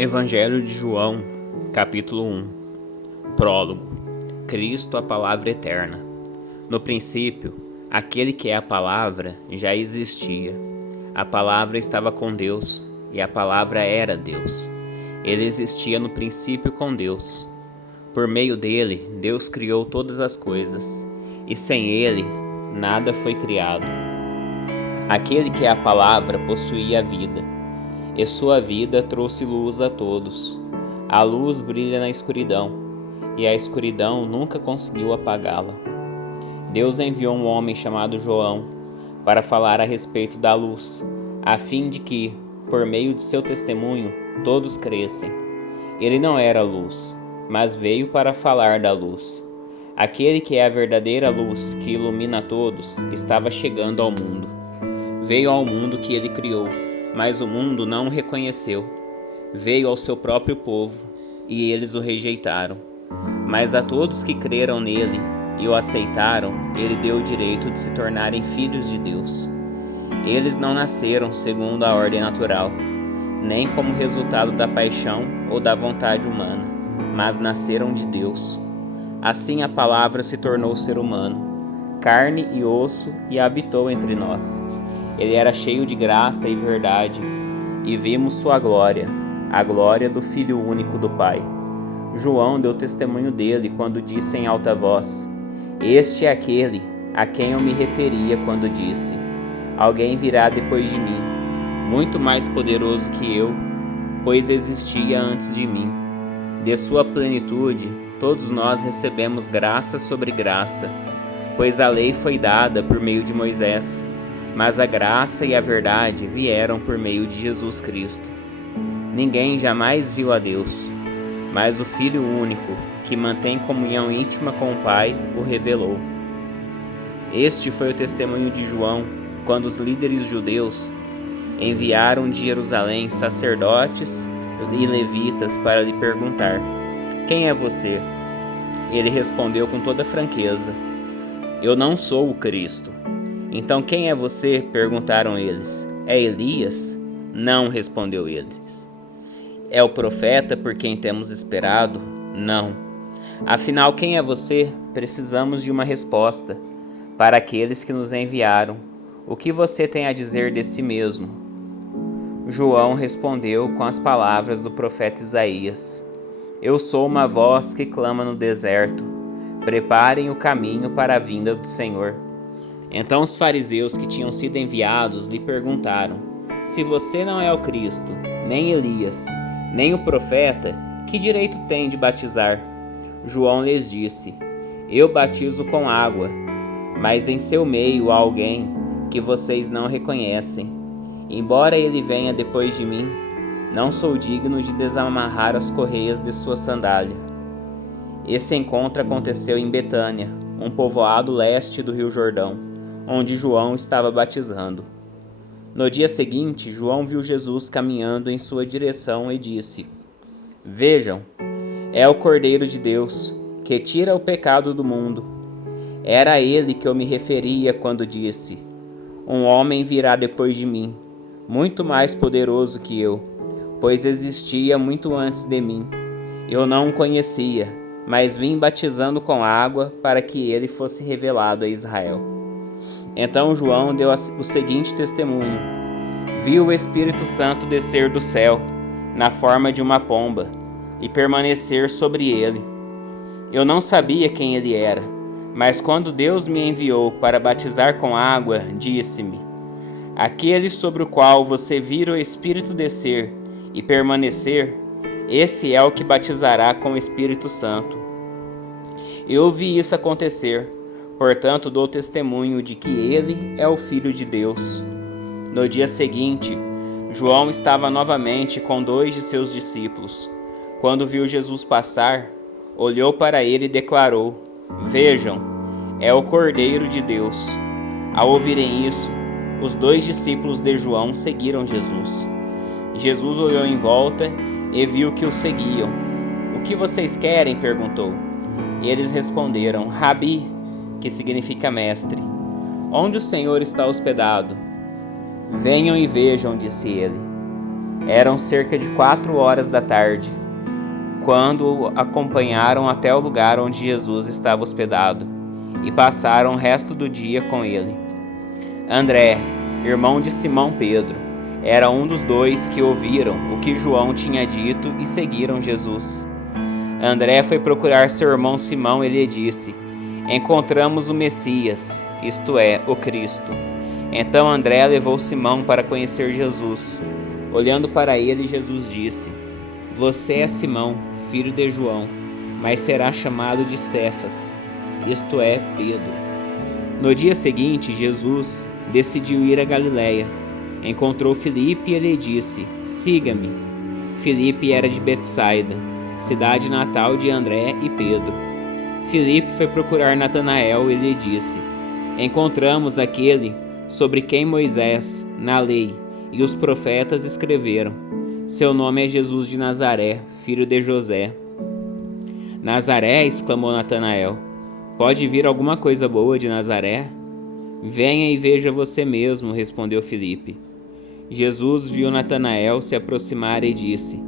Evangelho de João, capítulo 1. Prólogo. Cristo, a palavra eterna. No princípio, aquele que é a palavra já existia. A palavra estava com Deus, e a palavra era Deus. Ele existia no princípio com Deus. Por meio dele, Deus criou todas as coisas, e sem ele, nada foi criado. Aquele que é a palavra possuía a vida, e sua vida trouxe luz a todos. A luz brilha na escuridão, e a escuridão nunca conseguiu apagá-la. Deus enviou um homem chamado João para falar a respeito da luz, a fim de que, por meio de seu testemunho, todos crescem. Ele não era luz, mas veio para falar da luz. Aquele que é a verdadeira luz que ilumina a todos estava chegando ao mundo. Veio ao mundo que ele criou, mas o mundo não o reconheceu. Veio ao seu próprio povo, e eles o rejeitaram. Mas a todos que creram nele e o aceitaram, ele deu o direito de se tornarem filhos de Deus. Eles não nasceram segundo a ordem natural, nem como resultado da paixão ou da vontade humana, mas nasceram de Deus. Assim a palavra se tornou ser humano, carne e osso, e habitou entre nós. Ele era cheio de graça e verdade, e vimos sua glória, a glória do Filho único do Pai. João deu testemunho dele quando disse em alta voz: "Este é aquele a quem eu me referia quando disse: alguém virá depois de mim, muito mais poderoso que eu, pois existia antes de mim. De sua plenitude, todos nós recebemos graça sobre graça, pois a lei foi dada por meio de Moisés, mas a graça e a verdade vieram por meio de Jesus Cristo. Ninguém jamais viu a Deus, mas o Filho único, que mantém comunhão íntima com o Pai, o revelou." Este foi o testemunho de João, quando os líderes judeus enviaram de Jerusalém sacerdotes e levitas para lhe perguntar: "Quem é você?" Ele respondeu com toda franqueza: "Eu não sou o Cristo." "Então quem é você?" perguntaram eles. "É Elias?" "Não", respondeu eles. "É o profeta por quem temos esperado?" "Não." "Afinal, quem é você?" Precisamos de uma resposta para aqueles que nos enviaram. O que você tem a dizer de si mesmo? João respondeu com as palavras do profeta Isaías: "Eu sou uma voz que clama no deserto. Preparem o caminho para a vinda do Senhor." Então os fariseus que tinham sido enviados lhe perguntaram: "Se você não é o Cristo, nem Elias, nem o profeta, que direito tem de batizar?" João lhes disse: "Eu batizo com água, mas em seu meio há alguém que vocês não reconhecem. Embora ele venha depois de mim, não sou digno de desamarrar as correias de sua sandália." Esse encontro aconteceu em Betânia, um povoado leste do Rio Jordão, onde João estava batizando. No dia seguinte, João viu Jesus caminhando em sua direção e disse: "Vejam, é o Cordeiro de Deus, que tira o pecado do mundo." Era a ele que eu me referia quando disse: "Um homem virá depois de mim, muito mais poderoso que eu, pois existia muito antes de mim. Eu não o conhecia, mas vim batizando com água para que ele fosse revelado a Israel." Então João deu o seguinte testemunho: "Vi o Espírito Santo descer do céu, na forma de uma pomba, e permanecer sobre ele. Eu não sabia quem ele era, mas quando Deus me enviou para batizar com água, disse-me: aquele sobre o qual você vira o Espírito descer e permanecer, esse é o que batizará com o Espírito Santo." Eu vi isso acontecer, portanto dou testemunho de que ele é o Filho de Deus. No dia seguinte, João estava novamente com 2 de seus discípulos. Quando viu Jesus passar, olhou para ele e declarou: "Vejam, é o Cordeiro de Deus." Ao ouvirem isso, os 2 discípulos de João seguiram Jesus. Jesus olhou em volta e viu que o seguiam. "O que vocês querem?" perguntou. Eles responderam: "Rabi", que significa mestre, "onde o Senhor está hospedado?" "Venham e vejam", disse ele. Eram cerca de 4 horas da tarde, quando o acompanharam até o lugar onde Jesus estava hospedado, e passaram o resto do dia com ele. André, irmão de Simão Pedro, era um dos dois que ouviram o que João tinha dito e seguiram Jesus. André foi procurar seu irmão Simão e lhe disse: Encontramos o Messias, isto é, o Cristo. Então André levou Simão para conhecer Jesus. Olhando para ele, Jesus disse: Você é Simão, filho de João, mas será chamado de Cefas, isto é, Pedro. No dia seguinte, Jesus decidiu ir a Galiléia. Encontrou Filipe e lhe disse: Siga-me. Filipe era de Betsaida, cidade natal de André e Pedro. Filipe foi procurar Natanael e lhe disse: Encontramos aquele sobre quem Moisés, na lei, e os profetas escreveram. Seu nome é Jesus de Nazaré, filho de José. Nazaré, exclamou Natanael. Pode vir alguma coisa boa de Nazaré? Venha e veja você mesmo, respondeu Filipe. Jesus viu Natanael se aproximar e disse: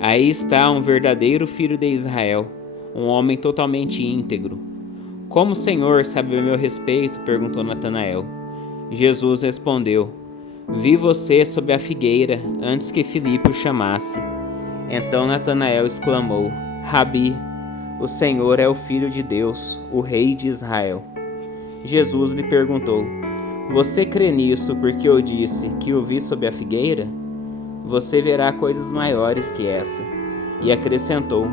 Aí está um verdadeiro filho de Israel, um homem totalmente íntegro. Como o Senhor sabe a meu respeito? Perguntou Natanael. Jesus respondeu: Vi você sob a figueira antes que Filipe o chamasse. Então Natanael exclamou: Rabi, o Senhor é o Filho de Deus, o Rei de Israel. Jesus lhe perguntou: Você crê nisso porque eu disse que o vi sob a figueira? Você verá coisas maiores que essa. E acrescentou: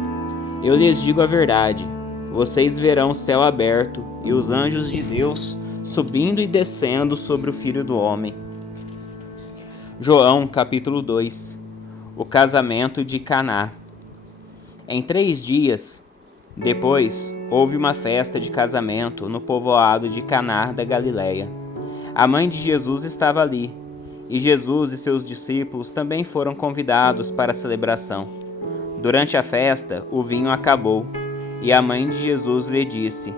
Eu lhes digo a verdade, vocês verão o céu aberto e os anjos de Deus subindo e descendo sobre o Filho do Homem. João, capítulo 2. O casamento de Caná. Em 3 dias depois, houve uma festa de casamento no povoado de Caná da Galiléia. A mãe de Jesus estava ali, e Jesus e seus discípulos também foram convidados para a celebração. Durante a festa, o vinho acabou, e a mãe de Jesus lhe disse: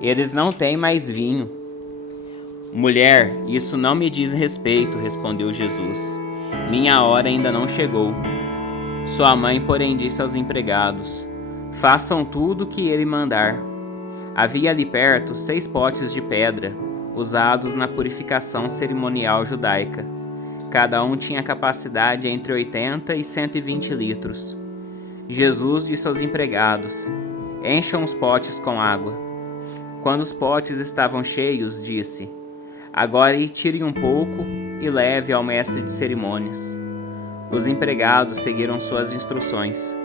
Eles não têm mais vinho. Mulher, isso não me diz respeito, respondeu Jesus. Minha hora ainda não chegou. Sua mãe, porém, disse aos empregados: Façam tudo o que ele mandar. Havia ali perto 6 potes de pedra, usados na purificação cerimonial judaica. Cada um tinha capacidade entre 80 e 120 litros. Jesus disse aos empregados: Encham os potes com água. Quando os potes estavam cheios, disse: Agora tirem um pouco e leve ao mestre de cerimônias. Os empregados seguiram suas instruções.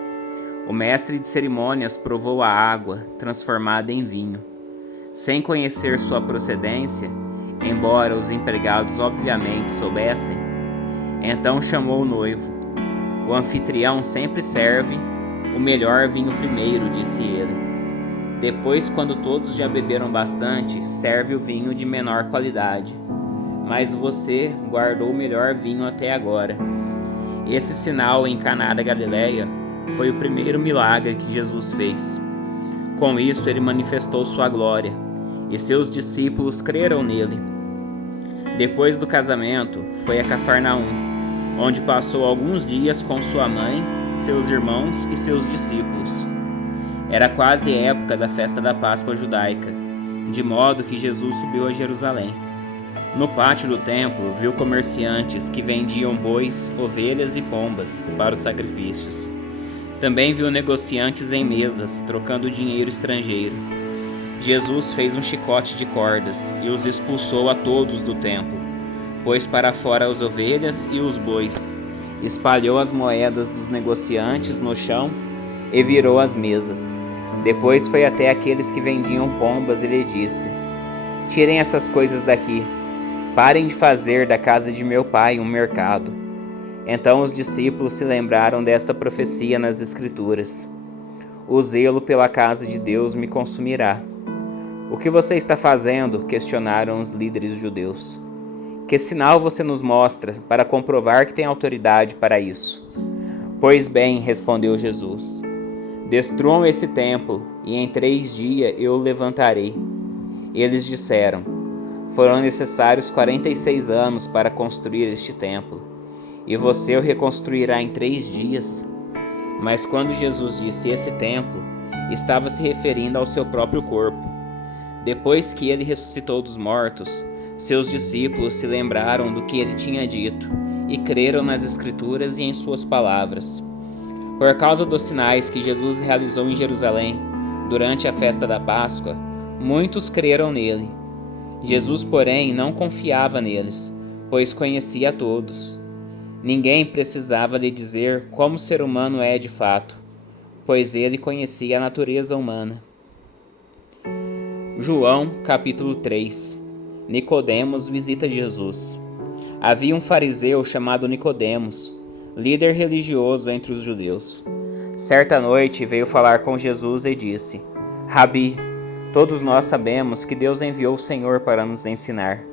O mestre de cerimônias provou a água, transformada em vinho. Sem conhecer sua procedência, embora os empregados obviamente soubessem, então chamou o noivo. O anfitrião sempre serve o melhor vinho primeiro, disse ele. Depois, quando todos já beberam bastante, serve o vinho de menor qualidade. Mas você guardou o melhor vinho até agora. Esse sinal em Caná da Galiléia foi o primeiro milagre que Jesus fez. Com isso, ele manifestou sua glória, e seus discípulos creram nele. Depois do casamento, foi a Cafarnaum, onde passou alguns dias com sua mãe, seus irmãos e seus discípulos. Era quase época da festa da Páscoa judaica, de modo que Jesus subiu a Jerusalém. No pátio do templo, viu comerciantes que vendiam bois, ovelhas e pombas para os sacrifícios. Também viu negociantes em mesas, trocando dinheiro estrangeiro. Jesus fez um chicote de cordas e os expulsou a todos do templo. Pôs para fora as ovelhas e os bois, espalhou as moedas dos negociantes no chão e virou as mesas. Depois foi até aqueles que vendiam pombas e lhe disse: Tirem essas coisas daqui. Parem de fazer da casa de meu pai um mercado. Então os discípulos se lembraram desta profecia nas Escrituras: O zelo pela casa de Deus me consumirá. O que você está fazendo? Questionaram os líderes judeus. Que sinal você nos mostra para comprovar que tem autoridade para isso? Pois bem, respondeu Jesus, destruam esse templo, e em 3 dias eu o levantarei. Eles disseram: Foram necessários 46 anos para construir este templo, e você o reconstruirá em 3 dias. Mas quando Jesus disse esse templo, estava se referindo ao seu próprio corpo. Depois que ele ressuscitou dos mortos, seus discípulos se lembraram do que ele tinha dito e creram nas Escrituras e em suas palavras. Por causa dos sinais que Jesus realizou em Jerusalém durante a festa da Páscoa, muitos creram nele. Jesus, porém, não confiava neles, pois conhecia a todos. Ninguém precisava lhe dizer como o ser humano é de fato, pois ele conhecia a natureza humana. João, capítulo 3. Nicodemos visita Jesus. Havia um fariseu chamado Nicodemos, líder religioso entre os judeus. Certa noite veio falar com Jesus e disse: Rabi, todos nós sabemos que Deus enviou o Senhor para nos ensinar.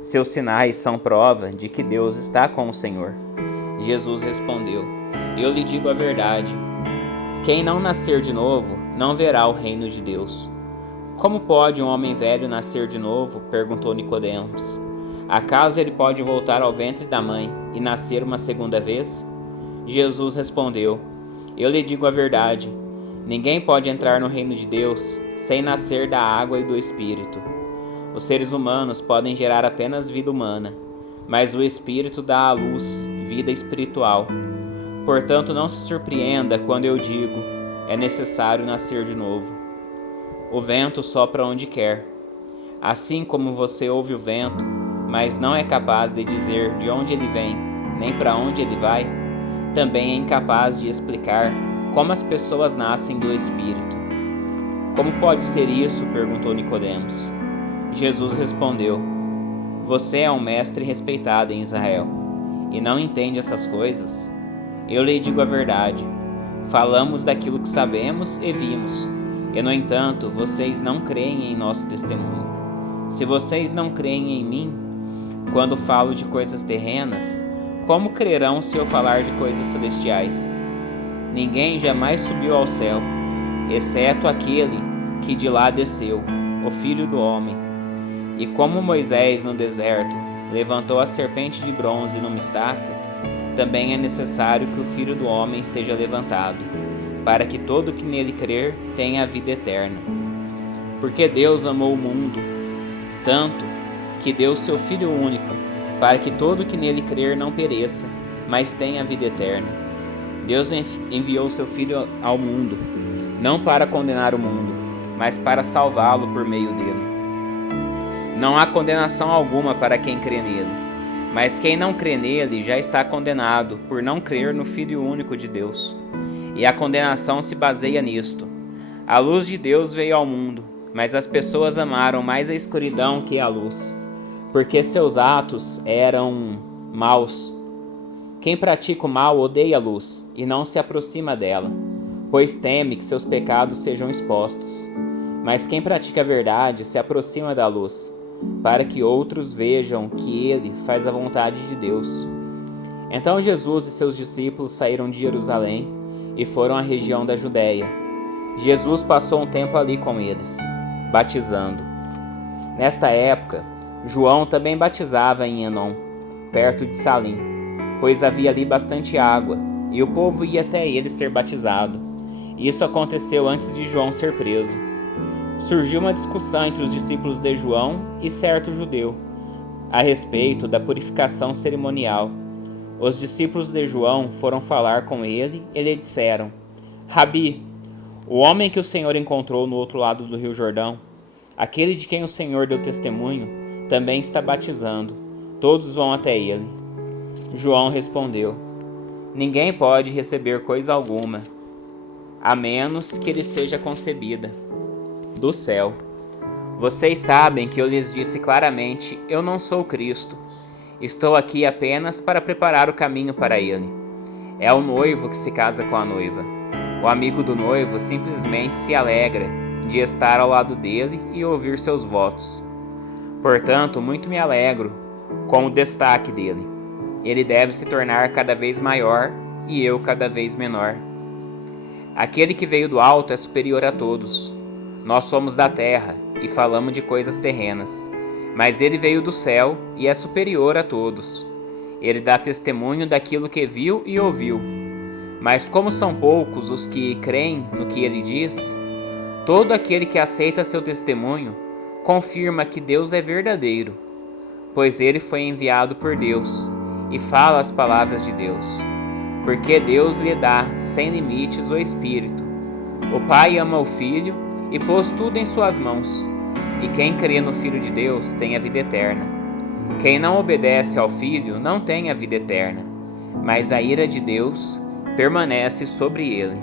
Seus sinais são prova de que Deus está com o Senhor. Jesus respondeu: Eu lhe digo a verdade. Quem não nascer de novo não verá o reino de Deus. Como pode um homem velho nascer de novo? Perguntou Nicodemos. Acaso ele pode voltar ao ventre da mãe e nascer uma segunda vez? Jesus respondeu: Eu lhe digo a verdade. Ninguém pode entrar no reino de Deus sem nascer da água e do Espírito. Os seres humanos podem gerar apenas vida humana, mas o Espírito dá à luz vida espiritual. Portanto, não se surpreenda quando eu digo: é necessário nascer de novo. O vento sopra onde quer. Assim como você ouve o vento, mas não é capaz de dizer de onde ele vem, nem para onde ele vai, também é incapaz de explicar como as pessoas nascem do Espírito. Como pode ser isso? Perguntou Nicodemos. Jesus respondeu: Você é um mestre respeitado em Israel e não entende essas coisas? Eu lhe digo a verdade. Falamos daquilo que sabemos e vimos, e no entanto vocês não creem em nosso testemunho. Se vocês não creem em mim, quando falo de coisas terrenas, como crerão se eu falar de coisas celestiais? Ninguém jamais subiu ao céu, exceto aquele que de lá desceu, o Filho do Homem. E como Moisés no deserto levantou a serpente de bronze numa estaca, também é necessário que o Filho do Homem seja levantado, para que todo que nele crer tenha a vida eterna. Porque Deus amou o mundo tanto que deu seu Filho único, para que todo que nele crer não pereça, mas tenha a vida eterna. Deus enviou seu Filho ao mundo, não para condenar o mundo, mas para salvá-lo por meio dele. Não há condenação alguma para quem crê nele, mas quem não crê nele já está condenado por não crer no Filho único de Deus. E a condenação se baseia nisto: a luz de Deus veio ao mundo, mas as pessoas amaram mais a escuridão que a luz, porque seus atos eram maus. Quem pratica o mal odeia a luz e não se aproxima dela, pois teme que seus pecados sejam expostos. Mas quem pratica a verdade se aproxima da luz, para que outros vejam que ele faz a vontade de Deus. Então Jesus e seus discípulos saíram de Jerusalém e foram à região da Judéia. Jesus passou um tempo ali com eles, batizando. Nesta época, João também batizava em Enom, perto de Salim, pois havia ali bastante água, e o povo ia até ele ser batizado. Isso aconteceu antes de João ser preso. Surgiu uma discussão entre os discípulos de João e certo judeu, a respeito da purificação cerimonial. Os discípulos de João foram falar com ele e lhe disseram: Rabi, o homem que o Senhor encontrou no outro lado do rio Jordão, aquele de quem o Senhor deu testemunho, também está batizando. Todos vão até ele. João respondeu: Ninguém pode receber coisa alguma, a menos que ele seja concebida do céu. Vocês sabem que eu lhes disse claramente: eu não sou Cristo. Estou aqui apenas para preparar o caminho para ele. É o noivo que se casa com a noiva. O amigo do noivo simplesmente se alegra de estar ao lado dele e ouvir seus votos. Portanto, muito me alegro com o destaque dele. Ele deve se tornar cada vez maior e eu cada vez menor. Aquele que veio do alto é superior a todos. Nós somos da terra e falamos de coisas terrenas, mas ele veio do céu e é superior a todos. Ele dá testemunho daquilo que viu e ouviu. Mas como são poucos os que creem no que ele diz, todo aquele que aceita seu testemunho confirma que Deus é verdadeiro, pois ele foi enviado por Deus e fala as palavras de Deus, porque Deus lhe dá sem limites o Espírito. O Pai ama o Filho e pôs tudo em suas mãos, e quem crê no Filho de Deus tem a vida eterna. Quem não obedece ao Filho não tem a vida eterna, mas a ira de Deus permanece sobre ele.